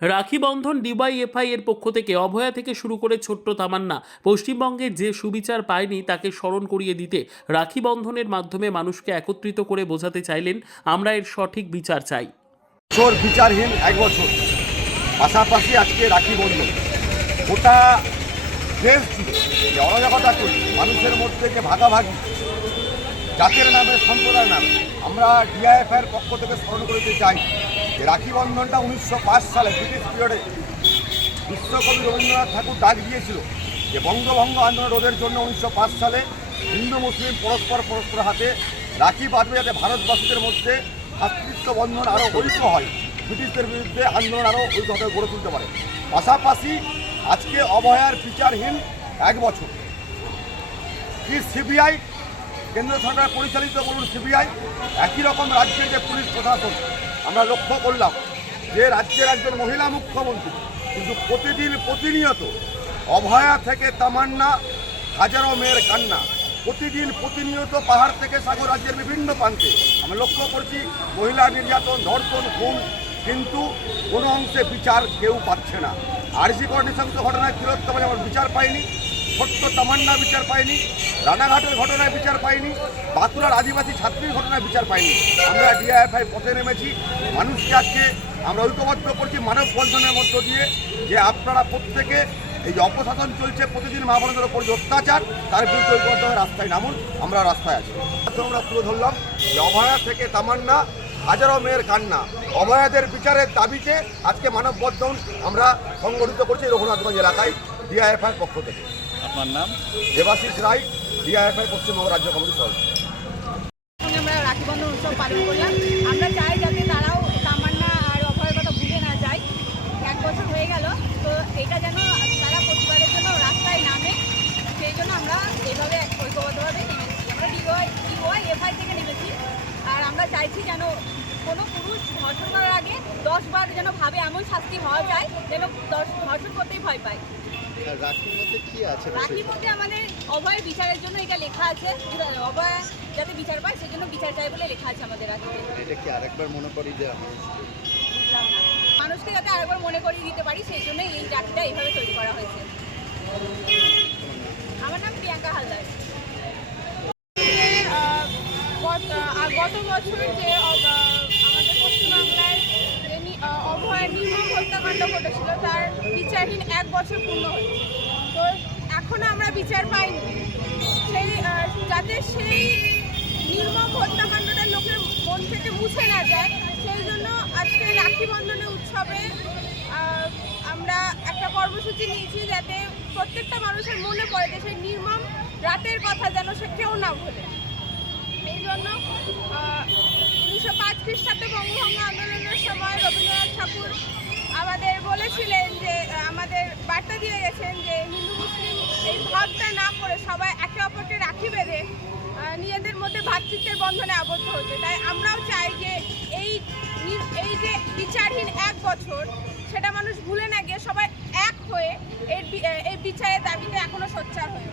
Rakhi Bandhan DYFI এর পক্ষ থেকে অভয়া থেকে শুরু করে ছোট্ট তামান্না পশ্চিমবঙ্গে যে সুবিচার পায়নি তাকে স্মরণ করিয়ে দিতে রাখি বন্ধনের মাধ্যমে মানুষকে একত্রিত করে বোঝাতে চাইলেন, আমরা এর সঠিক বিচার চাই। বিচারহীন 1 বছর পাশাপাশি আজকে রাখি বন্ধন ওটা দেশ জুড়ে যে অরাজকতা চলছে, মানুষের মধ্যে যে ভাগাভাগি জাতের নামে সম্প্রদায়ের নামে, আমরা ডিআইএফআইয়ের পক্ষ থেকে স্মরণ করতে চাই যে রাখি বন্ধনটা 1905 সালে ব্রিটিশ পিরিয়ডে বিশ্বকবি রবীন্দ্রনাথ ঠাকুর ডাক দিয়েছিল যে বঙ্গভঙ্গ আন্দোলন রোধের জন্য 1905 সালে হিন্দু মুসলিম পরস্পর হাতে রাখি বাঁধবে, যাতে ভারতবাসীদের মধ্যে ভ্রাতৃত্ব বন্ধন আরও ঐক্য হয়, ব্রিটিশদের বিরুদ্ধে আন্দোলন আরও ঐক্যভাবে গড়ে তুলতে পারে। পাশাপাশি আজকে অভয়ার বিচারহীন 1 বছর। কি সিবিআই, কেন্দ্র সরকার পরিচালিত বলুন সিবিআই, একই রকম রাজ্যের যে পুলিশ প্রশাসন, আমরা লক্ষ্য করলাম যে রাজ্যের একজন মহিলা মুখ্যমন্ত্রী কিন্তু প্রতিনিয়ত অভয়া থেকে তামান্না, হাজারো মেয়ের কান্না, প্রতিনিয়ত পাহাড় থেকে সাগর রাজ্যের বিভিন্ন প্রান্তে আমরা লক্ষ্য করছি মহিলা নির্যাতন, ধর্ষণ, খুন, কিন্তু কোনো অংশে বিচার কেউ পাচ্ছে না। আরজি কর নৃশংস ঘটনায় তিলোত্তমা যেমন বিচার পায়নি, ছোট্ট তামান্না বিচার পায়নি, রানাঘাটের ঘটনায় বিচার পায়নি, বাঁকুড়ার আদিবাসী ছাত্রীর ঘটনায় বিচার পায়নি। আমরা ডিআইএফআই পথে নেমেছি, মানুষকে আজকে আমরা ঐক্যবদ্ধ করছি মানব বন্ধনের মধ্য দিয়ে যে আপনারা প্রত্যেকে এই যে অপশাসন চলছে, প্রতিদিন মা বোনদের উপর যে অত্যাচার, তার বিরুদ্ধে ঐক্যবদ্ধ হয়ে রাস্তায় নামুন। আমরা রাস্তায় আছি। আমরা তুলে ধরলাম যে অভয়া থেকে তামান্না, হাজারো মেয়ের কান্না, অভয়াদের বিচারের দাবিতে আজকে মানববন্ধন আমরা সংগঠিত করছি রঘুনাথগঞ্জ এলাকায় ডিআইএফআইয়ের পক্ষ থেকে। আপনার নাম? দেবাশিস রায়, ডিআইএফআই পশ্চিমবঙ্গ রাজ্য কমিটির সভাপতি। আমরা রাখি বন্ধন উৎসব পালন করলাম। আমরা চাই যাতে তারাও তামান্না আর অভয়ের কথা ভুলে না যায়। 1 বছর হয়ে গেল, তো এটা যেন তারা প্রতিবাদের জন্য রাস্তায় নামে, সেই জন্য আমরা এইভাবে ঐক্যবদ্ধভাবে নেমেছি। আমরা ডিওয়াইএফআই থেকে নেমেছি, আর আমরা চাইছি যেন কোনো পুরুষ ধর্ষণ করার আগে 10 বার যেন ভাবে এমন শাস্তি হওয়া যায় যেন ধর্ষণ করতেই ভয় পায়। রাখির মধ্যে কি আছে? রাখির মধ্যে আমাদের অভয়ের বিচারের জন্য এটা লেখা আছে, অভয় যাতে বিচার পায় সেজন্য বিচার চাই বলে লেখা আছে আমাদের রাখিতে। এটা কি আরেকবার মনে করি যে মানুষকে যাতে আরেকবার মনে করিয়ে দিতে পারি, সেই জন্য এই রাখিটা এইভাবে তৈরি করা হয়েছে। আমার নাম প্রিয়াঙ্কা হালদার। গত বছর যে আমাদের পশ্চিমবাংলায় অভয়ের নির্মম হত্যাকাণ্ড ঘটেছিল, তার বিচারহীন 1 বছর পূর্ণ হয়েছে। তো এখনও আমরা বিচার পাইনি। যাতে সেই নির্মম হত্যাকাণ্ডটা লোকের মন থেকে মুছে না যায়, সেই জন্য আজকে রাখি বন্ধনের উৎসবে আমরা একটা কর্মসূচি নিয়েছি, যাতে প্রত্যেকটা মানুষের মনে পড়ে যে সেই নির্মম রাতের কথা যেন সে কেউ না ভোলে। এই জন্য 1905 খ্রিস্টাব্দে বঙ্গভঙ্গ আন্দোলনের সময় রবীন্দ্রনাথ ঠাকুর আমাদের বলেছিলেন যে, আমাদের বার্তা দিয়ে গেছেন যে হিন্দু মুসলিম এই ভাগটা না করে সবাই একে অপরকে রাখি বেঁধে নিজেদের মধ্যে ভ্রাতৃত্বের বন্ধনে আবদ্ধ হতে। তাই আমরাও চাই যে এই যে বিচারহীন 1 বছর, সেটা মানুষ ভুলে না গিয়ে সবাই এক হয়ে এই বিচারের দাবিতে এখনো সোচ্চার হয়ে